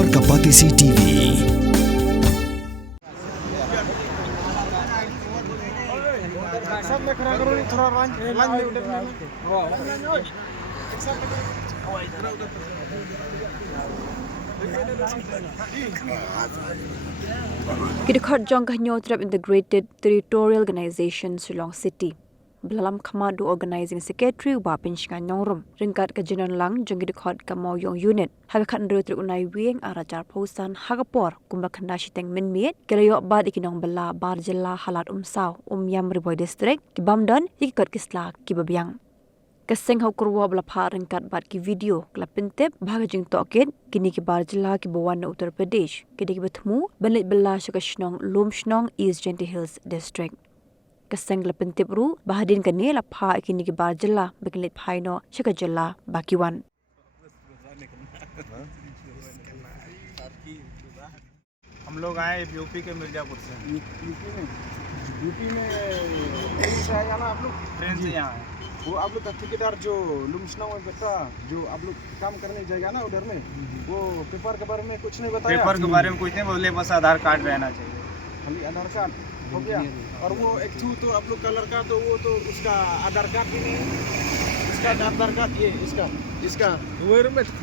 और कपातीसी टीवी। सब में खड़ा करो थोड़ा लाइन में उधर में Kidikhat Jongkanyo Trap Integrated Territorial Organization Shillong City. Belalam Kamadu Organizing Secretary Wapinshinga Nyongrum. Ringkat ke Jinan Lang Jongkidikhat Kamo Yong Unit. Hagakat Ndrutri Unai Wing Arajar Posan Hagapor. Kumbak Nashiteng Minmiet. Kirayo Bad Ikinong Bela Barjilla Halat Umsaw Yam Riboy District. Kibamdan Ikikat Kisla Kibabyang. Kaseng hau kurwa bala pharing kat bat ki video klapintep bhagajing toket kini ki barjila ki bawan Uttar Pradesh kini ki bathmu banlit bala shakashnong lumshnong East Genti Hills District kaseng klapintep ru bahadin kani la pha kini ki barjila baglit phaino shakajalla bakiwan हम लोग आए UP के मिर्जापुर से UP में train से आया ना आप लोग ट्रेन से यहाँ आए वो आप लोग का ठेकेदार जो लुमसना में बैठा जो आप लोग काम करने जाएगा ना उधर में वो पेपर के बारे में कुछ नहीं बताया पेपर के बारे में कुछ नहीं बोले बस आधार कार्ड रहना चाहिए खाली आधार कार्ड हो गया और वो एक तो आप लोग का लड़का तो वो तो उसका आधार कार्ड ही नहीं इसका आधार कार्ड ये इसका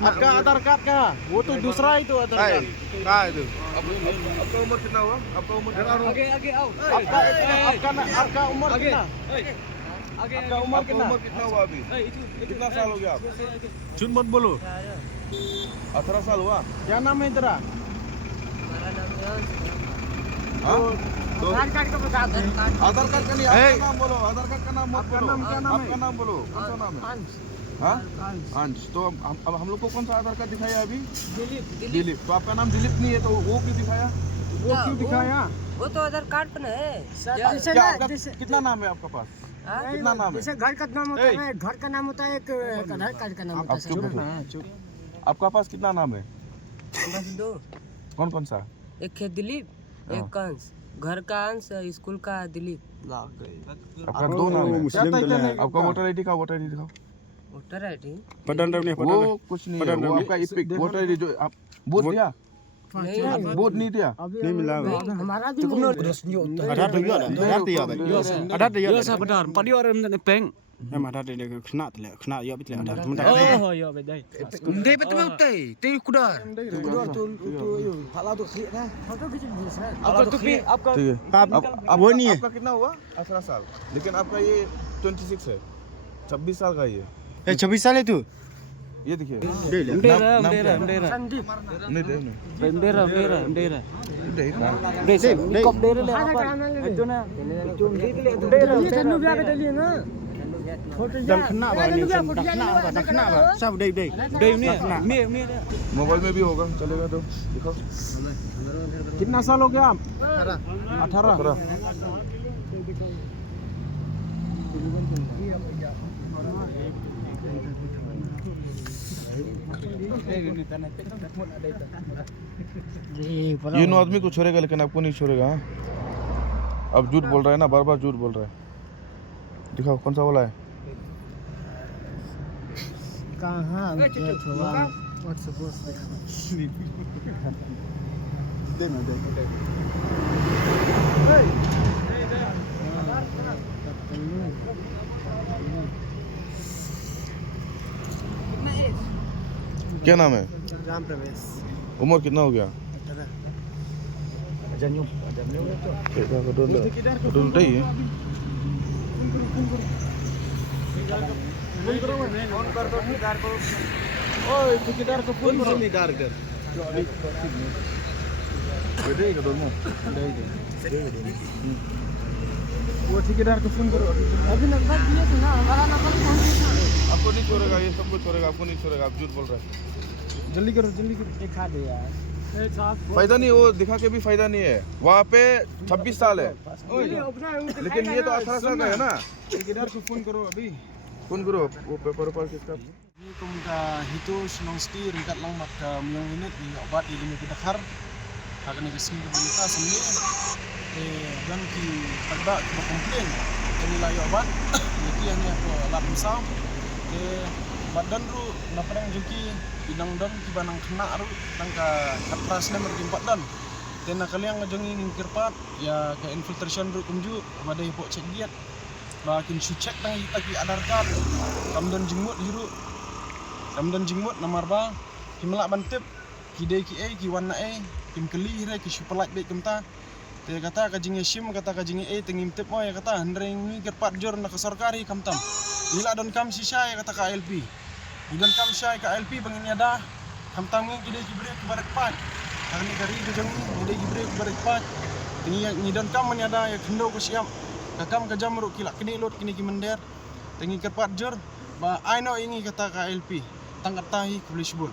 आपका आधार कार्ड का वो तो दूसरा ही तो आधार कार्ड कहाँ है आपका उम्र कितना हुआ आपका उम्र आगे आओ आपका उम्र कितना आपका उम्र कितना हुआ अभी कितना साल हो गया आप झूठ मत बोलो 18 साल हुआ क्या नाम है तेरा आधार कार्ड का बता आधार कार्ड का नहीं आपका नाम बोलो आधार कार्ड का नाम मत बोलो आपका नाम बोलो कौन सा नाम है हाँ अंश तो अब हम लोग को कौन सा आधार कार्ड दिखाया अभी दिलीप तो आपका नाम दिलीप नहीं है तो वो क्यों दिखाया वो तो आधार कार्ड पर है कितना नाम है आपका पास कितना नाम है जैसे घर का नाम होता है घर का नाम होता है एक आधार कार्ड का नाम होता है आपका पास कितना नाम है दो कौन कौन सा एक है दिलीप एक अंश घर का अंश स्कूल का दिलीप आपका दो नाम है आपका वोटर आईडी का वोटर आईडी दिखाओ वोटर आईडी वो कुछ नहीं है वो आपका इपिक वोटर आईडी जो आप वोट दिया वोट नहीं दिया नहीं मिला हमारा भी वो नहीं है आपका कितना हुआ 18 साल लेकिन आपका ये 26 है 26 साल का ये 26 साल है तू ये देखिए मोबाइल में भी होगा चलेगा तो दिखाओ कितना साल हो गया 18 ये नो आदमी को छोड़ेगा लेकिन आपको नहीं छोड़ेगा हाँ? अब झूठ बोल रहा है ना बार बार झूठ बोल रहा है दिखाओ कौन सा वाला है कहाँ क्या नाम है राम प्रवेश उम्र कितना हो गया ठेकेदार को फोन करो वो ठेकेदार को फोन करो अभी नंबर दिए थे ना हमारा नंबर आपको नहीं छोड़ेगा ये सबको छोड़ेगा आपको नहीं छोड़ेगा आप झूठ बोल रहे हैं जल्दी करो दिखा दे यार फायदा नहीं वो दिखा के भी फायदा नहीं है वहाँ पे 26 साल है लेकिन ये तो 18 साल का है ना ठेकेदार को फोन करो अभी फोन करो वो पेपर पर किसका Kumda hito senang sti ringkat lang mat ka miyang unit di obat di demi kedakar akan ngesim ke kita semua dan ki pada komplain kami layu obat jadi hanya ko alat misal badan ru na parang juki inang don ki banang kena ru tangka katras na mergi badan tena kaliang ngajongi ngingkirpat ya ka infiltration ru kumju badai po cek giat makin sucek tang kita ki adarkan kamdon jingmut liru kamdon jingmut namarba himla bantep kidai ki ki wana kim keli re ki superlight be kemta te kata ka jinge sim kata ka jinge tengim tep mo ya kata handreng ngingkirpat jor na ka sarkari kamtam ila don kam sisa ya kata ka LP don kam sisa ka LP bangin ada kamtam ngi kidai ki bre ki barak pat kani kari kejong kidai ki bre ki barak pat ni don kam menyada ya kendo ko siap kakam ka jamru kilak kini lot kini ki mender tengi kerpat jor ba I know ingi kata ka LP tangkat tahi kulisbul